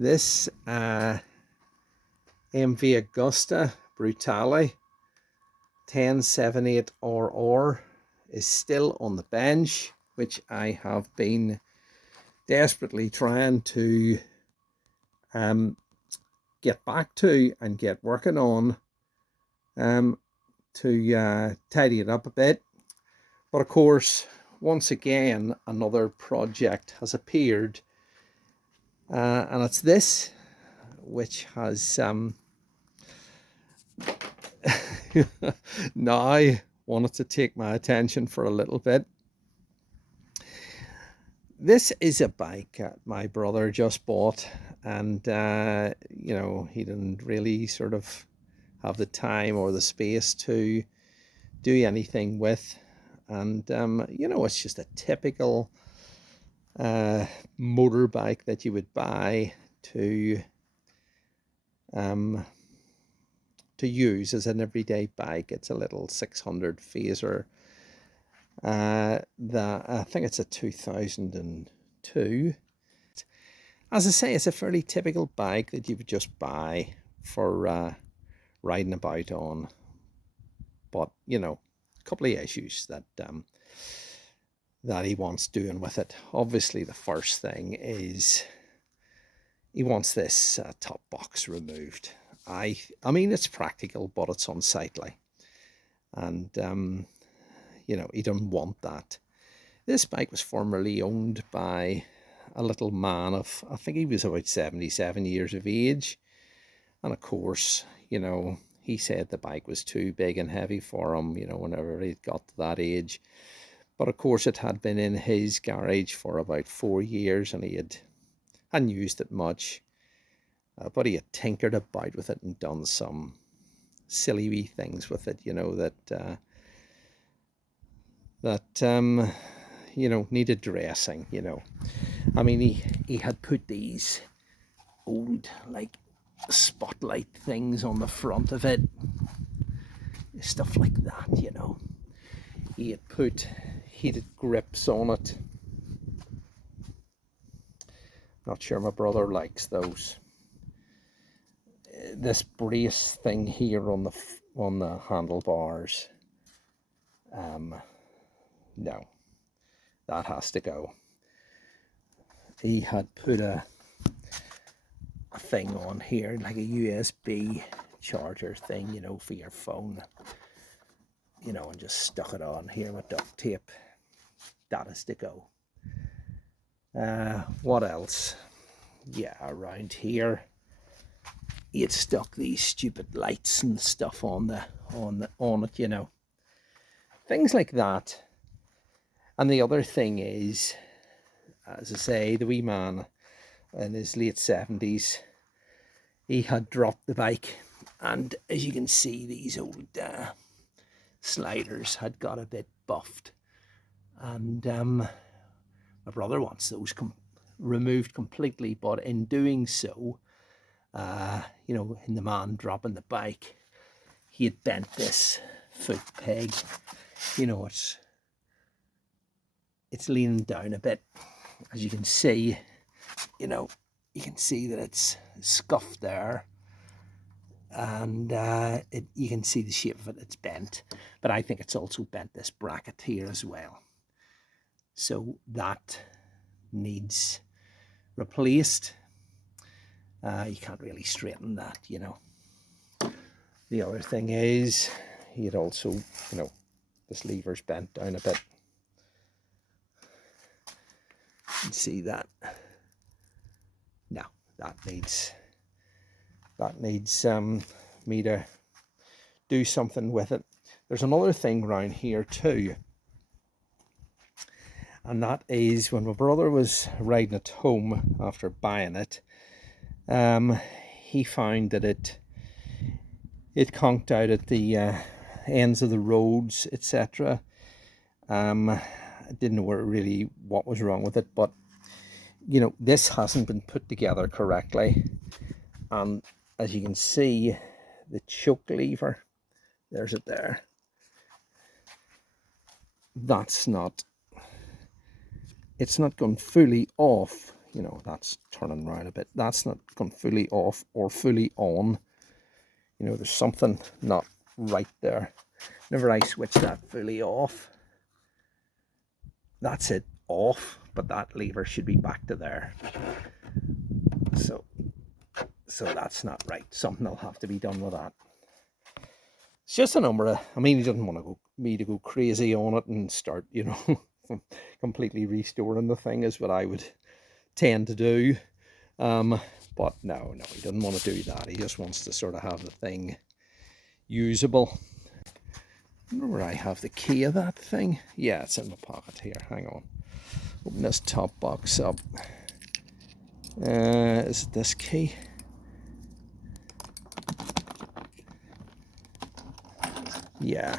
This MV Augusta Brutale 1078RR is still on the bench, which I have been desperately trying to get back to and get working on to tidy it up a bit. But of course, once again, another project has appeared, and it's this, which has now wanted to take my attention for a little bit. This is a bike my brother just bought, and you know, he didn't really sort of have the time or the space to do anything with. And you know, it's just a typical motorbike that you would buy to use as an everyday bike. It's a little 600 Fazer. I think it's a 2002. As I say, it's a fairly typical bike that you would just buy for riding about on. But you know, a couple of issues that that he wants doing with it. Obviously, the first thing is he wants this top box removed. I mean, it's practical, but it's unsightly, and you know, he doesn't want that. This bike was formerly owned by a little man of, I think he was about 77 years of age, and of course, you know, he said the bike was too big and heavy for him, you know, whenever he got to that age. But of course, it had been in his garage for about 4 years, and he hadn't used it much. But he had tinkered about with it and done some silly wee things with it, you know, that you know, needed dressing, you know. I mean, he had put these old, like, spotlight things on the front of it, stuff like that, you know. He had put heated grips on it. Not sure my brother likes those. This brace thing here on the handlebars, no, that has to go. He had put a thing on here, like a USB charger thing, you know, for your phone, you know, and just stuck it on here with duct tape. That is to go. What else? Yeah, around here he had stuck these stupid lights and stuff on it, you know, things like that. And the other thing is, as I say, the wee man in his late 70s, he had dropped the bike, and as you can see, these old sliders had got a bit buffed, and my brother wants those removed completely. But in doing so, you know, in the man dropping the bike, he had bent this foot peg, you know, it's leaning down a bit, as you can see, you know, you can see that it's scuffed there, and you can see the shape of it, it's bent. But I think it's also bent this bracket here as well, so that needs replaced. You can't really straighten that, you know. The other thing is, you'd also, you know, this lever's bent down a bit. You can see that. No, that needs me to do something with it. There's another thing around here too, and that is when my brother was riding it home after buying it, he found that it conked out at the ends of the roads, etc. I didn't know really what was wrong with it, but you know, this hasn't been put together correctly, and as you can see, the choke lever, there's it there, it's not gone fully off you know, that's turning around a bit. That's not gone fully off or fully on. You know, there's something not right there. Whenever I switch that fully off, that's it off, but that lever should be back to there. So that's not right. Something will have to be done with that. It's just a number of, I mean, he doesn't want me to go crazy on it and start, you know, completely restoring the thing is what I would tend to do. But no, he doesn't want to do that. He just wants to sort of have the thing usable. I wonder where I have the key of that thing. Yeah, it's in my pocket here. Hang on. Open this top box up. Is it this key? Yeah.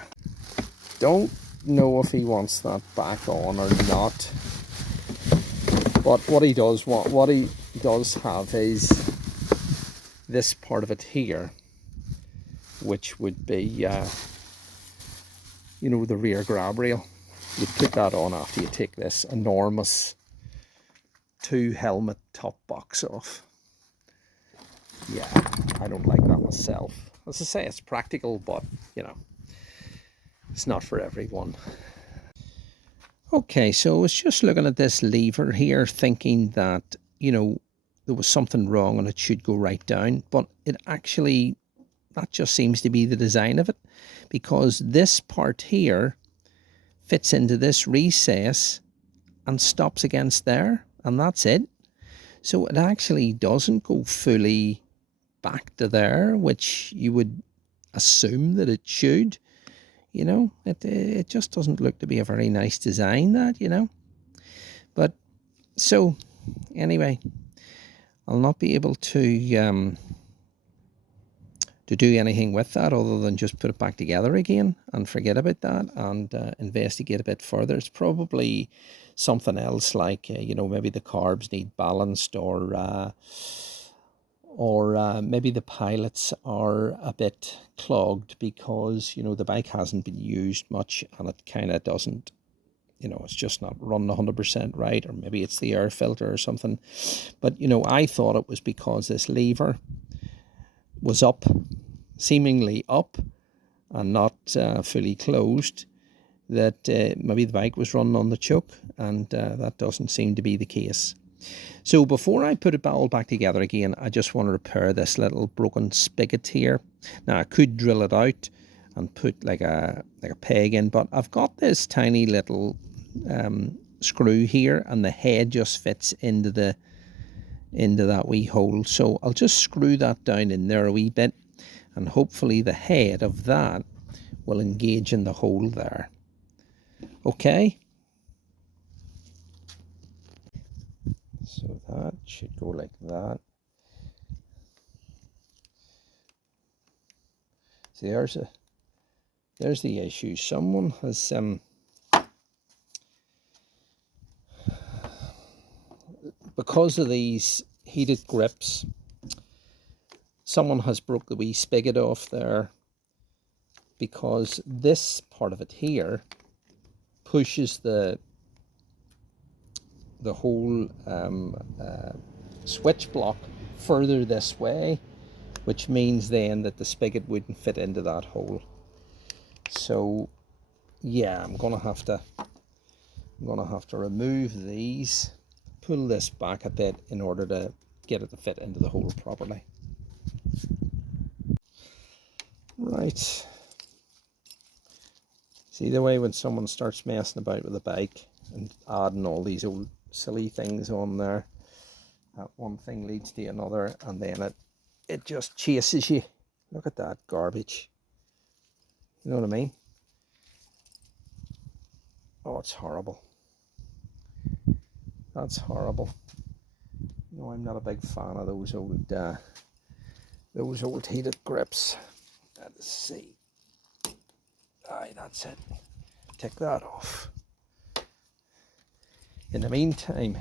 Don't know if he wants that back on or not. But what he does have is this part of it here, which would be, you know, the rear grab rail. You put that on after you take this enormous 2-helmet top box off. Yeah, I don't like that myself. As I say, it's practical, but, you know, it's not for everyone. Okay, so I was just looking at this lever here, thinking that, you know, there was something wrong and it should go right down, but it actually, that just seems to be the design of it, because this part here fits into this recess and stops against there, and that's it. So it actually doesn't go fully back to there, which you would assume that it should. You know, it just doesn't look to be a very nice design, that, you know. But so anyway, I'll not be able to do anything with that other than just put it back together again and forget about that and investigate a bit further. It's probably something else, like you know, maybe the carbs need balanced, or maybe the pilots are a bit clogged because, you know, the bike hasn't been used much and it kind of doesn't, you know, it's just not run 100% right, or maybe it's the air filter or something. But, you know, I thought it was because this lever was up, seemingly up, and not fully closed, that maybe the bike was running on the choke, and that doesn't seem to be the case. So before I put it all back together again, I just want to repair this little broken spigot here. Now I could drill it out and put like a peg in, but I've got this tiny little screw here, and the head just fits into that wee hole. So I'll just screw that down in there a wee bit, and hopefully the head of that will engage in the hole there. Okay. So that should go like that. See, there's the issue. Someone has because of these heated grips, someone has broke the wee spigot off there, because this part of it here pushes the whole switch block further this way, which means then that the spigot wouldn't fit into that hole. So yeah, I'm gonna have to remove these, pull this back a bit in order to get it to fit into the hole properly. Right. See the way when someone starts messing about with a bike and adding all these old silly things on there, that one thing leads to another, and then it just chases you. Look at that garbage. You know what I mean? Oh, it's horrible. That's horrible. No, I'm not a big fan of those old heated grips. Let's see. Aye, that's it. Take that off. In the meantime,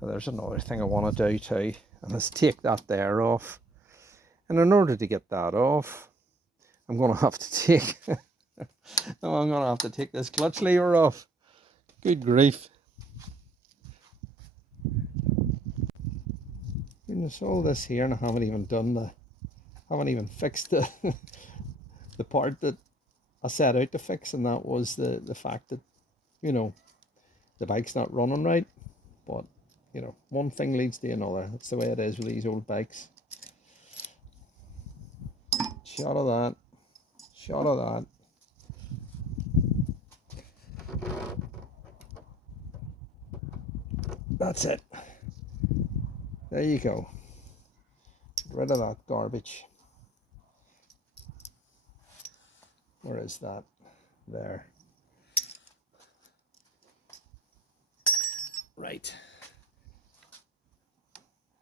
there's another thing I want to do too, and let's take that there off. And in order to get that off, I'm going to have to take I'm going to have to take this clutch lever off. Good grief. Goodness, all this here, and I haven't even fixed the the part that I set out to fix, and that was the fact that, you know, the bike's not running right. But, you know, one thing leads to another. That's the way it is with these old bikes. Shot of that. Shot of that. That's it. There you go. Get rid of that garbage. Where is that? There. Right.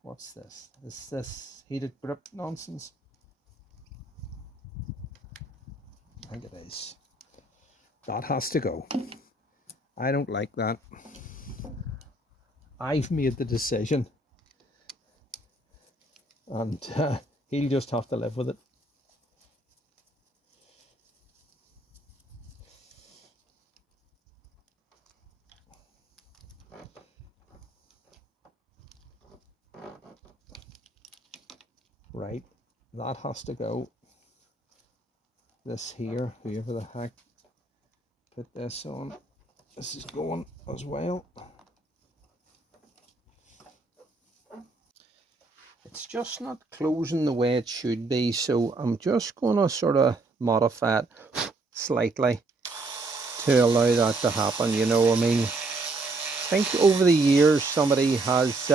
What's this? Is this heated grip nonsense? I think it is. That has to go. I don't like that. I've made the decision, and he'll just have to live with it. Right, that has to go. This here, whoever the heck put this on, this is going as well. It's just not closing the way it should be, so I'm just going to sort of modify it slightly to allow that to happen. You know, I mean, I think over the years somebody has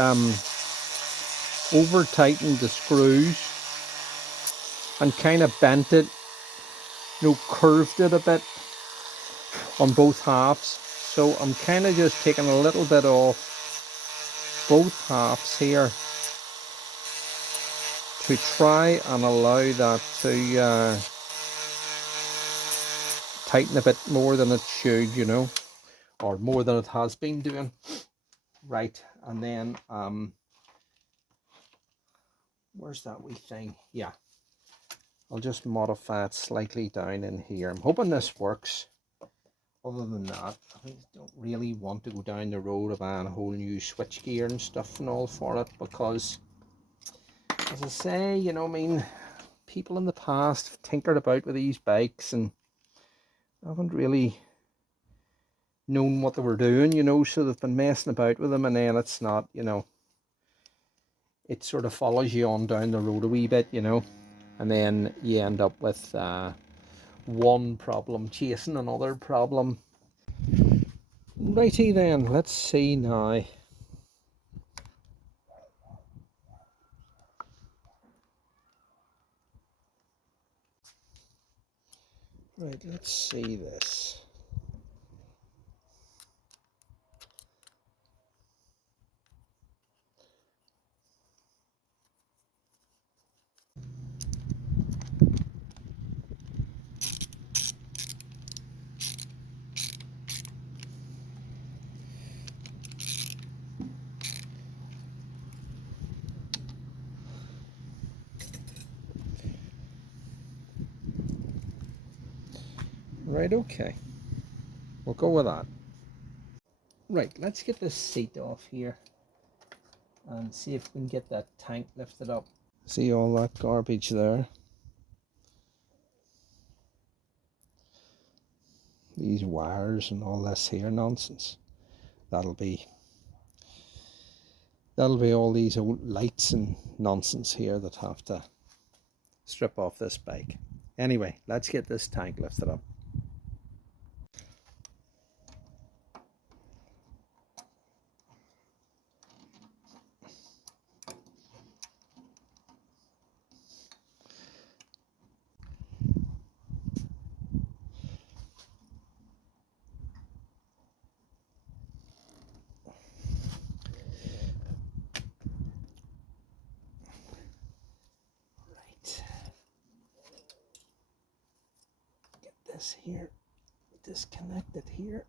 over tightened the screws and kind of bent it, you know, curved it a bit on both halves. So I'm kind of just taking a little bit off both halves here to try and allow that to tighten a bit more than it should, you know, or more than it has been doing. Right, and then where's that wee thing? Yeah, I'll just modify it slightly down in here. I'm hoping this works. Other than that, I don't really want to go down the road of buying a whole new switch gear and stuff and all for it, because, as I say, you know, I mean, people in the past have tinkered about with these bikes and haven't really known what they were doing, you know, so they've been messing about with them, and then it's not, you know, it sort of follows you on down the road a wee bit, you know, and then you end up with one problem chasing another problem. Righty then, let's see now. Right, let's see this. Right, okay. We'll go with that. Right, let's get this seat off here and see if we can get that tank lifted up. See all that garbage there? These wires and all this here nonsense. That'll be all these old lights and nonsense here that have to strip off this bike. Anyway, let's get this tank lifted up. This here disconnected here.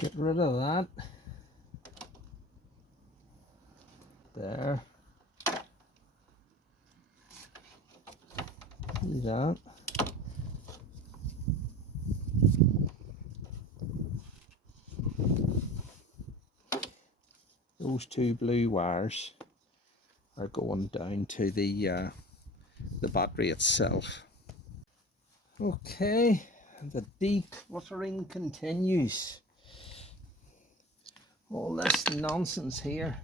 Get Get rid of that. There. See that. Those two blue wires are going down to the battery itself. Okay, the decluttering continues. All this nonsense here.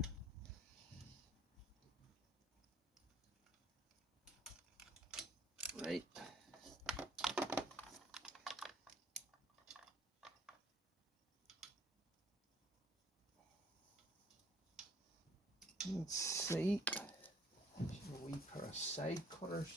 Right. Let's see. A wee pair of side cutters.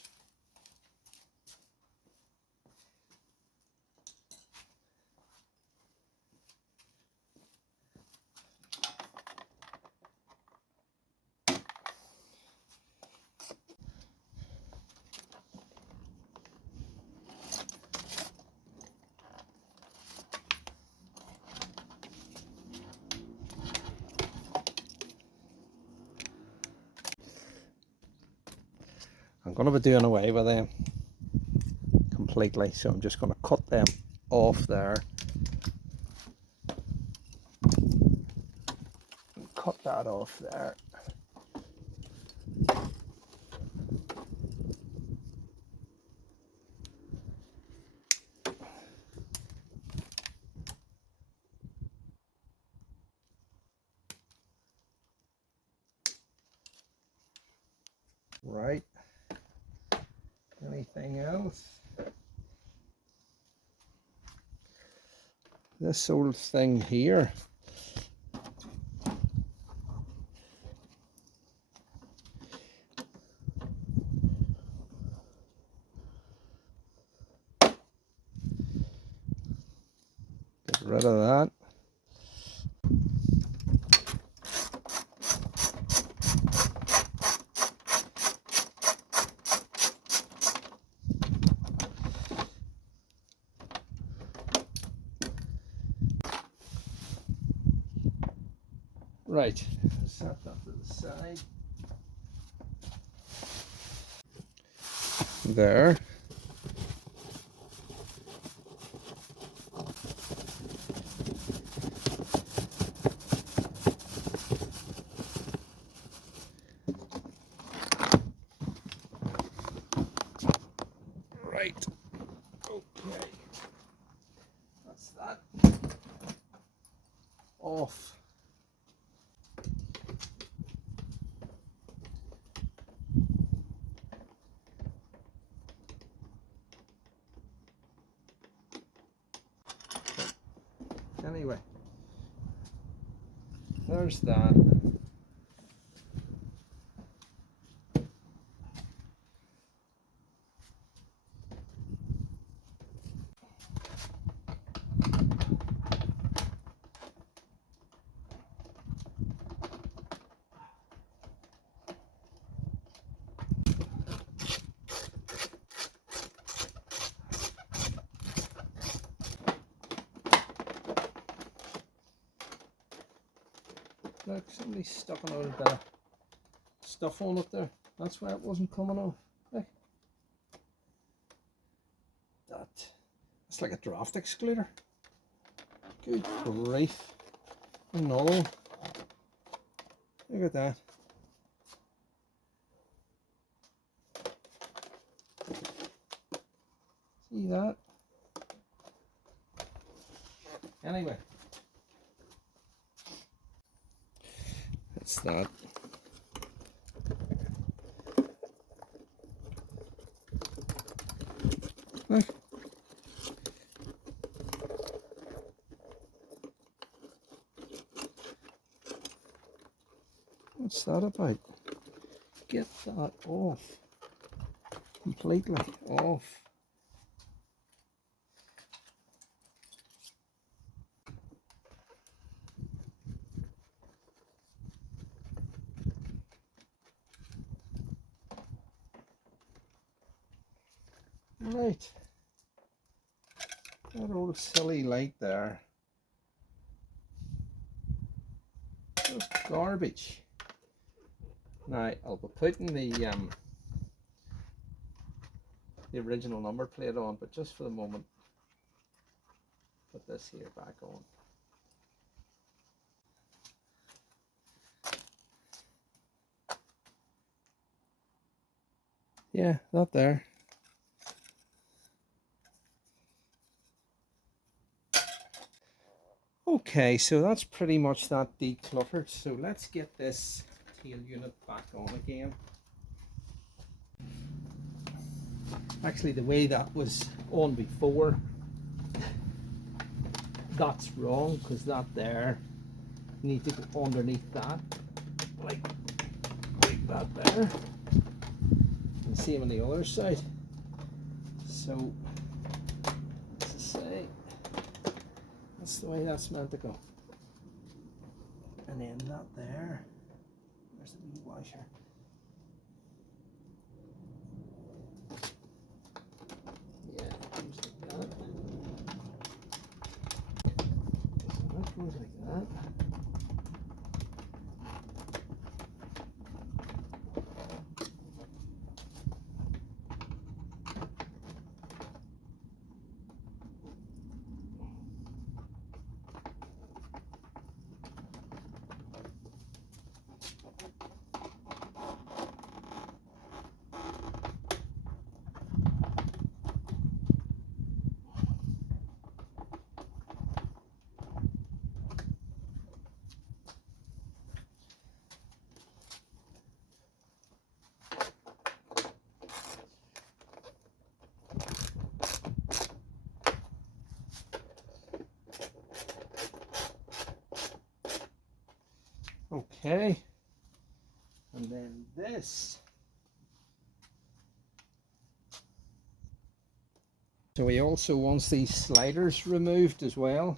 I'm going to be doing away with them completely, so I'm just going to cut them off there. Cut that off there. Right. Anything else? This old thing here. Get rid of that. Right, set that to the side. There. Right. Okay. That's that. Off. Anyway, there's that. Look, somebody stuck a load of stuff on it there. That's why it wasn't coming off. Look. It's like a draft excluder. Good grief. Another one. Look at that. See that? Anyway. That's that. Look. What's that about? Get that off. Completely off. Right. That old silly light there. Just garbage. Now I'll be putting the original number plate on, but just for the moment, put this here back on. Yeah, that there. Okay, so that's pretty much that decluttered. So let's get this tail unit back on again. Actually, the way that was on before, that's wrong, because that there, you need to go underneath that, like that there. And same on the other side. So, as I say, that's the way that's meant to go. And then that there, there's the wee washer. Yeah, it goes like that. So that goes like that. Okay, and then this. So he also wants these sliders removed as well.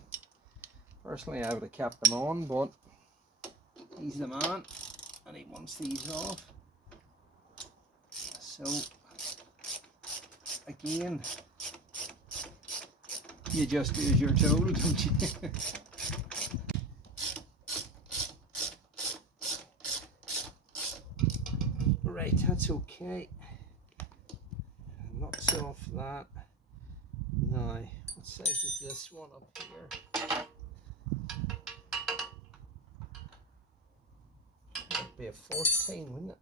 Personally, I would have kept them on, but he's the man and he wants these off. So again, you just do as you're told, don't you? Right, that's okay. Knocks off that. Now, what size is this one up here? That'd be a 14, wouldn't it?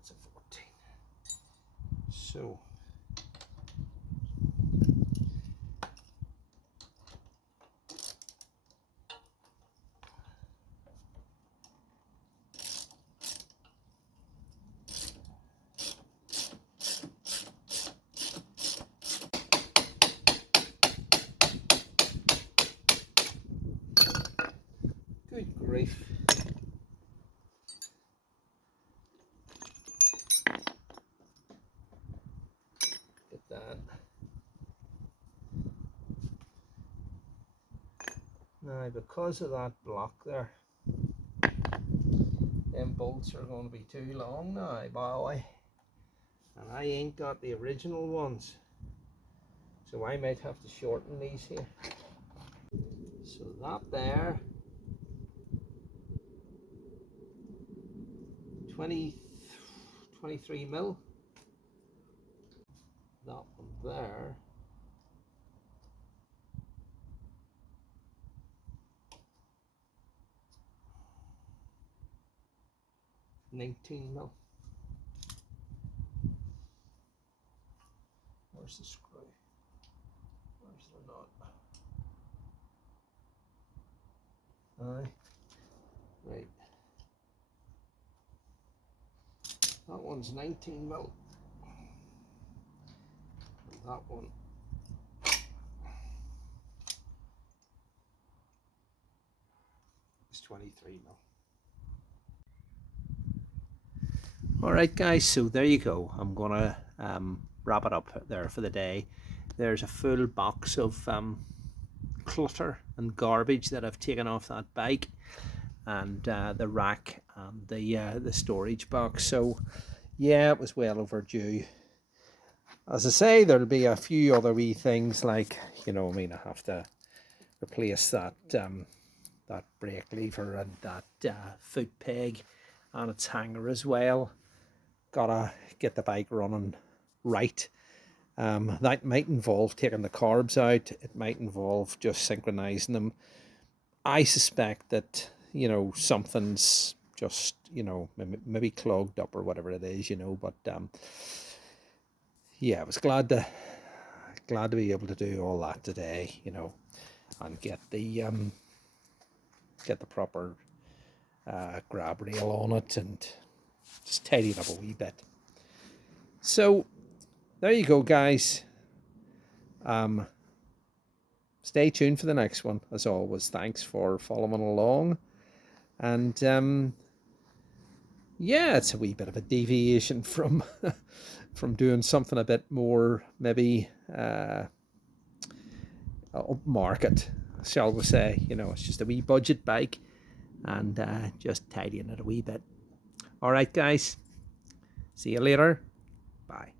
It's a 14. So, good grief. Get that. Now, because of that block there, them bolts are going to be too long now, boy. And I ain't got the original ones. So I might have to shorten these here. So that there, 23 mil. That one there, $19 mil. Where's the screw? Where's the nut? Aye. Right. That one's 19 mil. And that one is 23 mil. Alright guys, so there you go. I'm gonna wrap it up there for the day. There's a full box of clutter and garbage that I've taken off that bike, and the rack and the storage box. So yeah, it was well overdue. as I say, there'll be a few other wee things like, I mean, I have to replace that that brake lever and that foot peg and its hanger as well. Gotta get the bike running right. That might involve taking the carbs out. It might involve just synchronizing them. I suspect that, something's just, maybe clogged up or whatever it is, but yeah, I was glad to be able to do all that today, and get the proper grab rail on it and just tidy it up a wee bit. So there you go, guys. Stay tuned for the next one. As always, thanks for following along. And yeah, it's a wee bit of a deviation from from doing something a bit more maybe upmarket, shall we say. It's just a wee budget bike and just tidying it a wee bit. All right, guys. See you later. Bye.